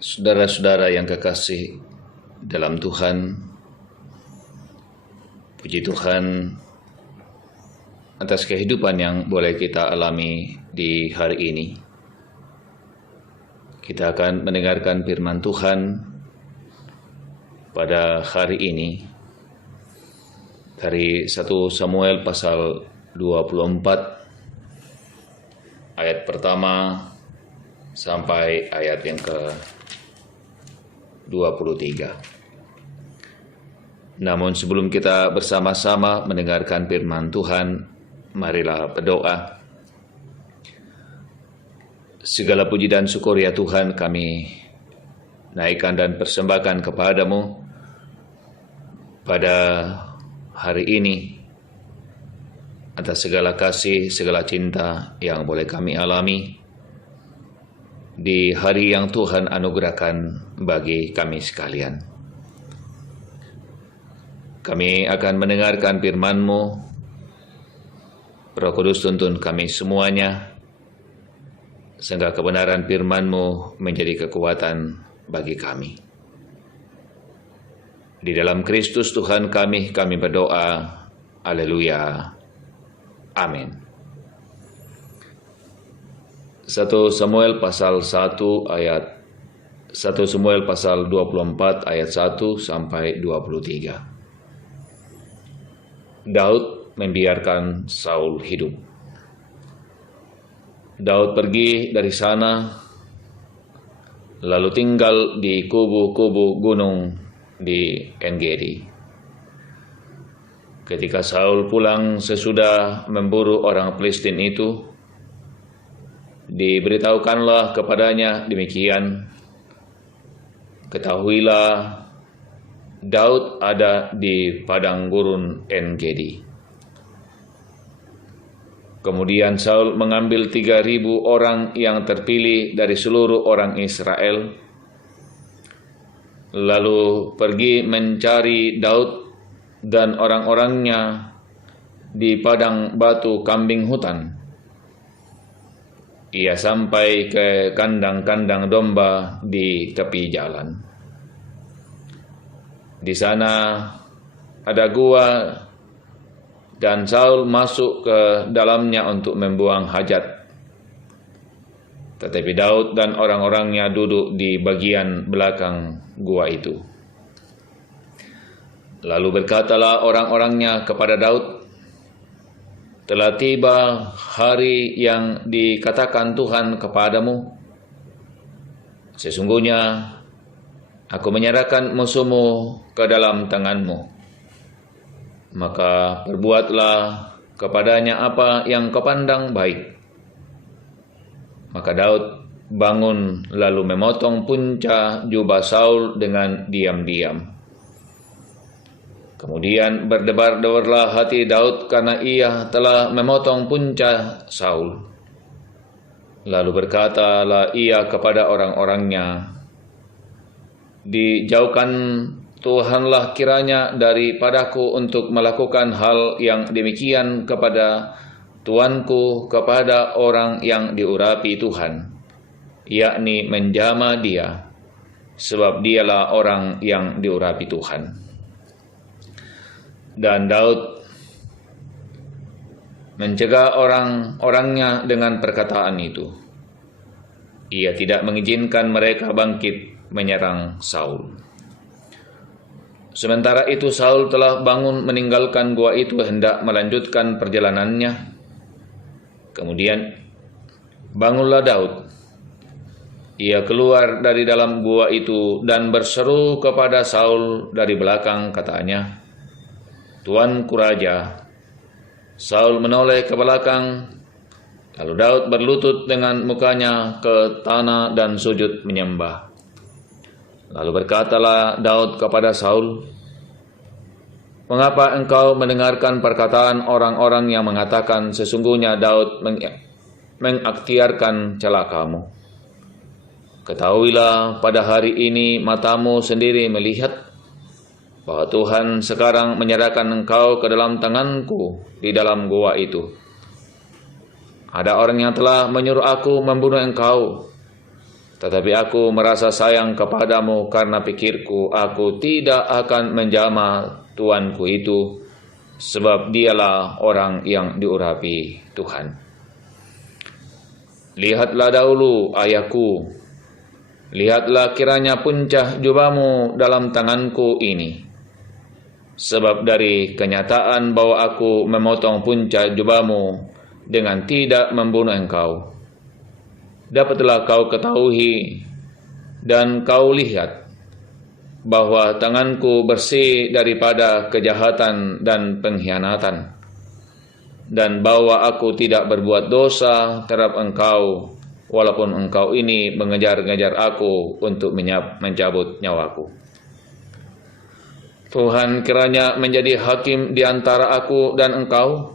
Saudara-saudara yang kekasih dalam Tuhan, puji Tuhan atas kehidupan yang boleh kita alami di hari ini. Kita akan mendengarkan firman Tuhan pada hari ini dari 1 Samuel pasal 24 ayat pertama sampai ayat yang ke-23. Namun sebelum kita bersama-sama mendengarkan firman Tuhan, marilah berdoa. Segala puji dan syukur ya Tuhan kami naikkan dan persembahkan kepadamu pada hari ini atas segala kasih, segala cinta yang boleh kami alami di hari yang Tuhan anugerahkan bagi kami sekalian. Kami akan mendengarkan firman-Mu. Roh Kudus tuntun kami semuanya, sehingga kebenaran firman-Mu menjadi kekuatan bagi kami. Di dalam Kristus Tuhan kami berdoa. Haleluya. Amin. 1 Samuel pasal 24 ayat 1 sampai 23. Daud membiarkan Saul hidup. Daud pergi dari sana lalu tinggal di kubu-kubu gunung di En-Gedi. Ketika Saul pulang sesudah memburu orang Filistin itu, diberitahukanlah kepadanya demikian, ketahuilah Daud ada di padang gurun En-Gedi. Kemudian Saul mengambil 3.000 orang yang terpilih dari seluruh orang Israel, lalu pergi mencari Daud dan orang-orangnya di padang batu kambing hutan. Ia sampai ke kandang-kandang domba di tepi jalan. Di sana ada gua dan Saul masuk ke dalamnya untuk membuang hajat. Tetapi Daud dan orang-orangnya duduk di bagian belakang gua itu. Lalu berkatalah orang-orangnya kepada Daud, telah tiba hari yang dikatakan Tuhan kepadamu. Sesungguhnya aku menyerahkan musuhmu ke dalam tanganmu. Maka perbuatlah kepadanya apa yang kau pandang baik. Maka Daud bangun lalu memotong punca jubah Saul dengan diam-diam. Kemudian berdebar-debarlah hati Daud karena ia telah memotong punca Saul. Lalu berkatalah ia kepada orang-orangnya, dijauhkan Tuhanlah kiranya daripadaku untuk melakukan hal yang demikian kepada tuanku, kepada orang yang diurapi Tuhan, yakni menjamah dia, sebab dialah orang yang diurapi Tuhan. Dan Daud mencegah orang-orangnya dengan perkataan itu. Ia tidak mengizinkan mereka bangkit menyerang Saul. Sementara itu Saul telah bangun meninggalkan gua itu hendak melanjutkan perjalanannya. Kemudian bangunlah Daud. Ia keluar dari dalam gua itu dan berseru kepada Saul dari belakang, katanya, Tuanku Raja. Saul menoleh ke belakang, lalu Daud berlutut dengan mukanya ke tanah dan sujud menyembah. Lalu berkatalah Daud kepada Saul, mengapa engkau mendengarkan perkataan orang-orang yang mengatakan sesungguhnya Daud mengikhtiarkan celakamu? Ketahuilah pada hari ini matamu sendiri melihat bahwa Tuhan sekarang menyerahkan engkau ke dalam tanganku di dalam gua itu. Ada orang yang telah menyuruh aku membunuh engkau. Tetapi aku merasa sayang kepadamu karena pikirku aku tidak akan menjamah tuanku itu, sebab dialah orang yang diurapi Tuhan. Lihatlah dahulu, ayahku, lihatlah kiranya puncak jubahmu dalam tanganku ini. Sebab dari kenyataan bahwa aku memotong puncak jubahmu dengan tidak membunuh engkau, dapatlah kau ketahui dan kau lihat bahwa tanganku bersih daripada kejahatan dan pengkhianatan, dan bahwa aku tidak berbuat dosa terhadap engkau, walaupun engkau ini mengejar-ngejar aku untuk mencabut nyawaku. Tuhan kiranya menjadi hakim di antara aku dan engkau.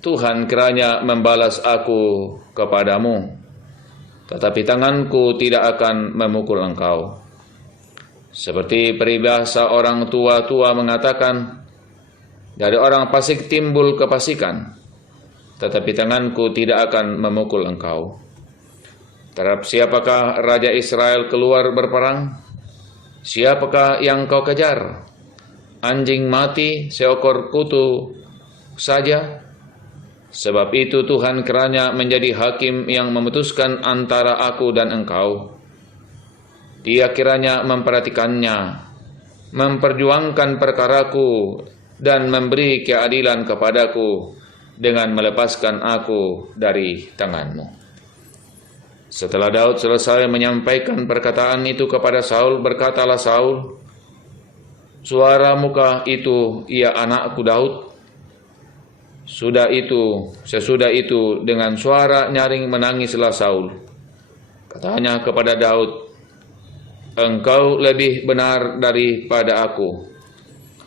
Tuhan kiranya membalas aku kepadamu, tetapi tanganku tidak akan memukul engkau. Seperti peribahasa orang tua-tua mengatakan, dari orang fasik timbul kefasikan, tetapi tanganku tidak akan memukul engkau. Terhadap siapakah Raja Israel keluar berperang? Siapakah yang kau kejar? Anjing mati seekor kutu saja? Sebab itu Tuhan kiranya menjadi hakim yang memutuskan antara aku dan engkau. Dia kiranya memperhatikannya, memperjuangkan perkaraku, dan memberi keadilan kepadaku dengan melepaskan aku dari tanganmu. Setelah Daud selesai menyampaikan perkataan itu kepada Saul, berkatalah Saul, "Suara muka itu, ya anakku Daud." Sesudah itu dengan suara nyaring menangislah Saul. Katanya kepada Daud, "Engkau lebih benar daripada aku,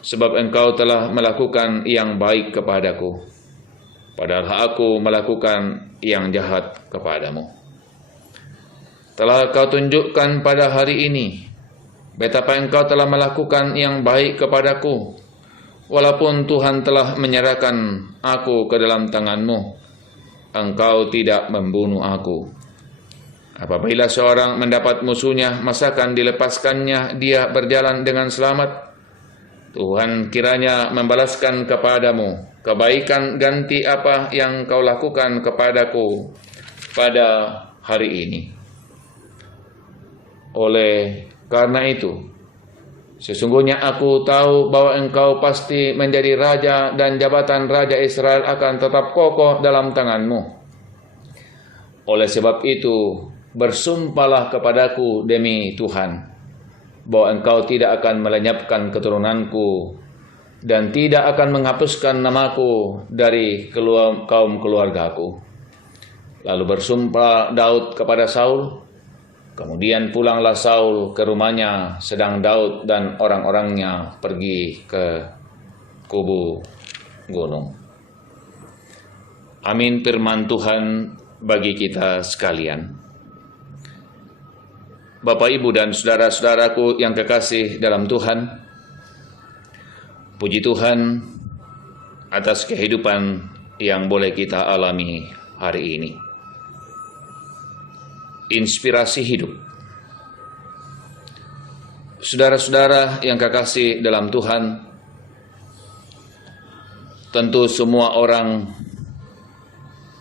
sebab engkau telah melakukan yang baik kepadaku, padahal aku melakukan yang jahat kepadamu. Telah kau tunjukkan pada hari ini betapa engkau telah melakukan yang baik kepadaku, walaupun Tuhan telah menyerahkan aku ke dalam tanganmu, engkau tidak membunuh aku. Apabila seorang mendapat musuhnya, masakan dilepaskannya dia berjalan dengan selamat? Tuhan kiranya membalaskan kepadamu kebaikan ganti apa yang kau lakukan kepadaku pada hari ini. Oleh karena itu, sesungguhnya aku tahu bahwa engkau pasti menjadi raja dan jabatan Raja Israel akan tetap kokoh dalam tanganmu. Oleh sebab itu, bersumpahlah kepadaku demi Tuhan, bahwa engkau tidak akan melenyapkan keturunanku dan tidak akan menghapuskan namaku dari kaum keluargaku. Lalu bersumpah Daud kepada Saul. Kemudian pulanglah Saul ke rumahnya, sedang Daud dan orang-orangnya pergi ke kubu gunung. Amin firman Tuhan bagi kita sekalian. Bapak, Ibu, dan saudara-saudaraku yang kekasih dalam Tuhan, puji Tuhan atas kehidupan yang boleh kita alami hari ini. Inspirasi hidup. Saudara-saudara yang kekasih dalam Tuhan, tentu semua orang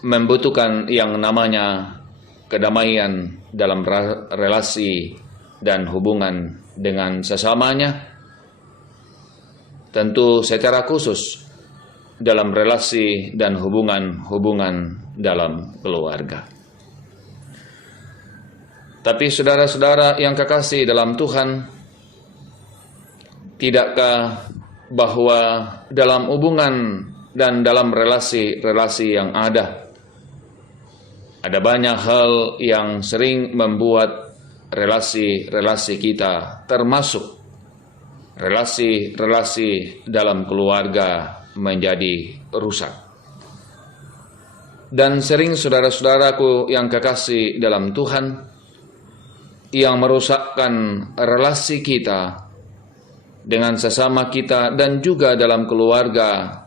membutuhkan yang namanya kedamaian dalam relasi dan hubungan dengan sesamanya, tentu secara khusus dalam relasi dan hubungan dalam keluarga. Tapi saudara-saudara yang kekasih dalam Tuhan, tidakkah bahwa dalam hubungan dan dalam relasi-relasi yang ada banyak hal yang sering membuat relasi-relasi kita, termasuk relasi-relasi dalam keluarga, menjadi rusak. Dan sering saudara-saudaraku yang kekasih dalam Tuhan, yang merusakkan relasi kita dengan sesama kita dan juga dalam keluarga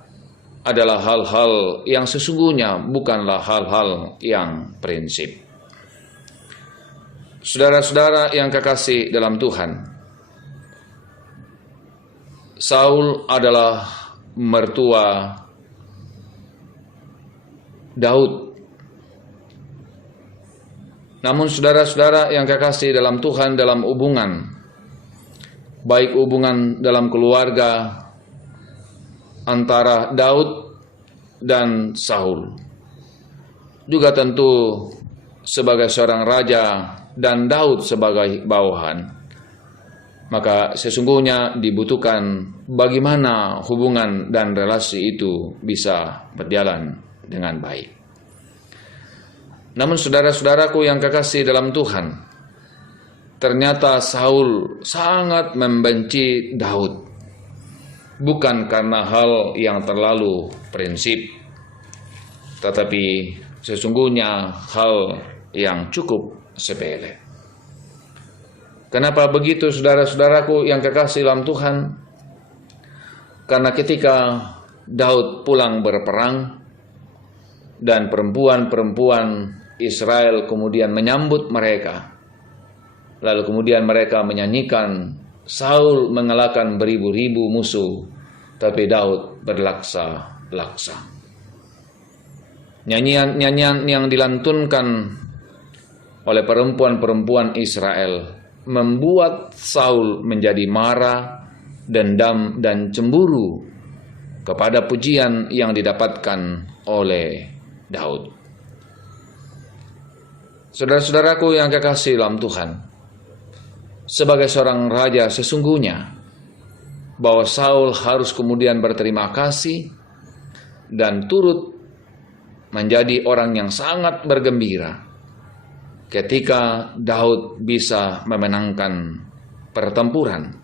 adalah hal-hal yang sesungguhnya bukanlah hal-hal yang prinsip. Saudara-saudara yang kekasih dalam Tuhan, Saul adalah mertua Daud. Namun saudara-saudara yang kekasih dalam Tuhan, dalam hubungan, baik hubungan dalam keluarga antara Daud dan Saul, juga tentu sebagai seorang raja dan Daud sebagai bawahan, maka sesungguhnya dibutuhkan bagaimana hubungan dan relasi itu bisa berjalan dengan baik. Namun saudara-saudaraku yang kekasih dalam Tuhan, ternyata Saul sangat membenci Daud. Bukan karena hal yang terlalu prinsip, tetapi sesungguhnya hal yang cukup sepele. Kenapa begitu saudara-saudaraku yang kekasih dalam Tuhan? Karena ketika Daud pulang berperang dan perempuan-perempuan Israel kemudian menyambut mereka, lalu kemudian mereka menyanyikan, Saul mengalahkan beribu-ribu musuh, tapi Daud berlaksa-laksa. Nyanyian-nyanyian yang dilantunkan oleh perempuan-perempuan Israel membuat Saul menjadi marah, dendam, dan cemburu kepada pujian yang didapatkan oleh Daud. Saudara-saudaraku yang kekasih dalam Tuhan, sebagai seorang raja sesungguhnya bahwa Saul harus kemudian berterima kasih dan turut menjadi orang yang sangat bergembira ketika Daud bisa memenangkan pertempuran.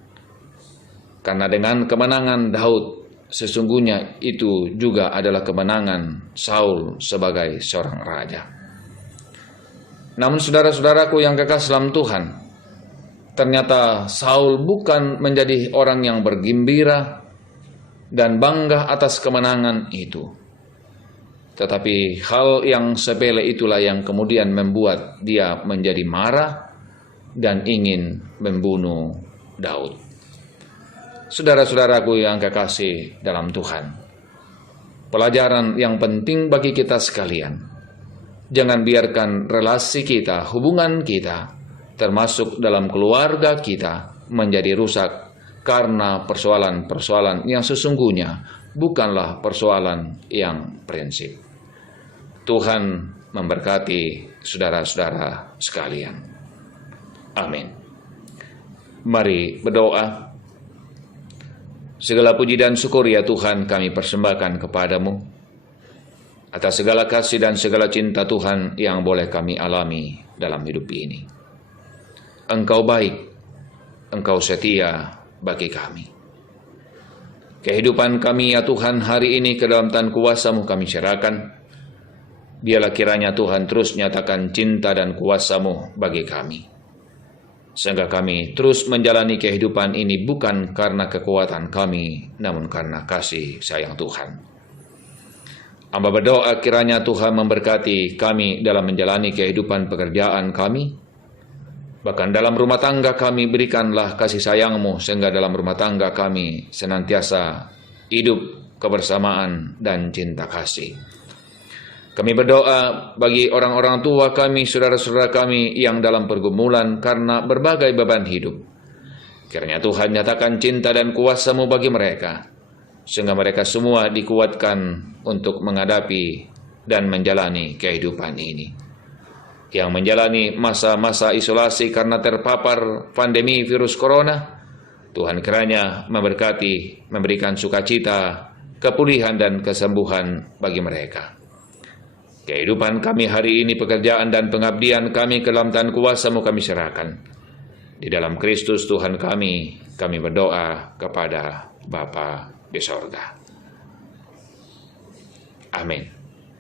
Karena dengan kemenangan Daud sesungguhnya itu juga adalah kemenangan Saul sebagai seorang raja. Namun saudara-saudaraku yang kekasih dalam Tuhan, ternyata Saul bukan menjadi orang yang bergembira dan bangga atas kemenangan itu. Tetapi hal yang sepele itulah yang kemudian membuat dia menjadi marah dan ingin membunuh Daud. Saudara-saudaraku yang kekasih dalam Tuhan, pelajaran yang penting bagi kita sekalian, jangan biarkan relasi kita, hubungan kita, termasuk dalam keluarga kita, menjadi rusak karena persoalan-persoalan yang sesungguhnya bukanlah persoalan yang prinsip. Tuhan memberkati saudara-saudara sekalian. Amin. Mari berdoa. Segala puji dan syukur ya Tuhan kami persembahkan kepadamu atas segala kasih dan segala cinta Tuhan yang boleh kami alami dalam hidup ini. Engkau baik, Engkau setia bagi kami. Kehidupan kami ya Tuhan hari ini ke dalam tangan kuasa-Mu kami serahkan. Biarlah kiranya Tuhan terus nyatakan cinta dan kuasa-Mu bagi kami. Sehingga kami terus menjalani kehidupan ini bukan karena kekuatan kami, namun karena kasih sayang Tuhan. Hamba berdoa kiranya Tuhan memberkati kami dalam menjalani kehidupan pekerjaan kami. Bahkan dalam rumah tangga kami berikanlah kasih sayang-Mu sehingga dalam rumah tangga kami senantiasa hidup kebersamaan dan cinta kasih. Kami berdoa bagi orang-orang tua kami, saudara-saudara kami yang dalam pergumulan karena berbagai beban hidup. Kiranya Tuhan nyatakan cinta dan kuasa-Mu bagi mereka, sehingga mereka semua dikuatkan untuk menghadapi dan menjalani kehidupan ini. Yang menjalani masa-masa isolasi karena terpapar pandemi virus corona, Tuhan kiranya memberkati, memberikan sukacita, kepulihan dan kesembuhan bagi mereka. Kehidupan kami hari ini, pekerjaan dan pengabdian kami ke dalam tangan kuasa-Mu kami serahkan. Di dalam Kristus Tuhan kami berdoa kepada Bapa di sorga. Amin.